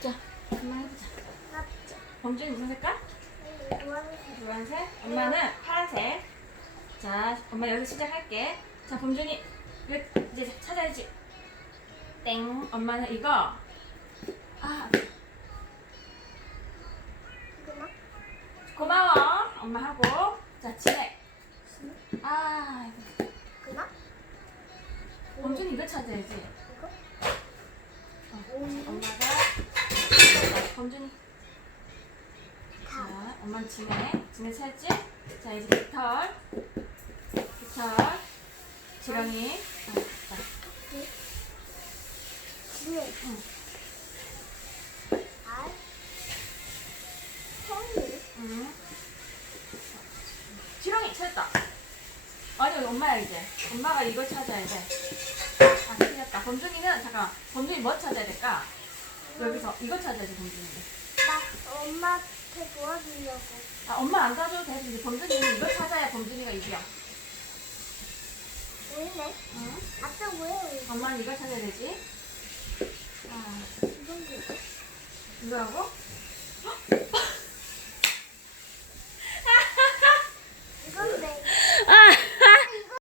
자, 엄마 해보자. 범준이 무슨 색깔? 노란색? 엄마는 파란색. 자, 엄마 여기서 시작할게. 자, 범준이 이거 이제 찾아야지. 땡. 엄마는 이거. 아, 고마워. 엄마 하고. 자, 진행. 아, 이거. 범준이 이거 찾아야지. 어, 엄마가 범준이. 자, 엄마는 진행. 진행 찾지? 자, 이제 깃털. 깃털. 지렁이. 어, 자, 음. 지렁이 찾았다. 아니, 엄마야, 이제. 엄마가 이거 찾아야 돼. 아, 틀렸다. 범준이는, 잠깐. 범준이 뭐 찾아야 될까? 여기서 이거 찾아야지, 범준이는. 나 엄마한테 도와주려고. 아, 엄마 안 가져도 돼. 근데 범준이는 이거 찾아야 범준이가 이겨. 보이네. 응? 아빠 왜? 엄마는 이걸 찾아야 되지. 아, 이건 뭐야? 이거하고. 헉!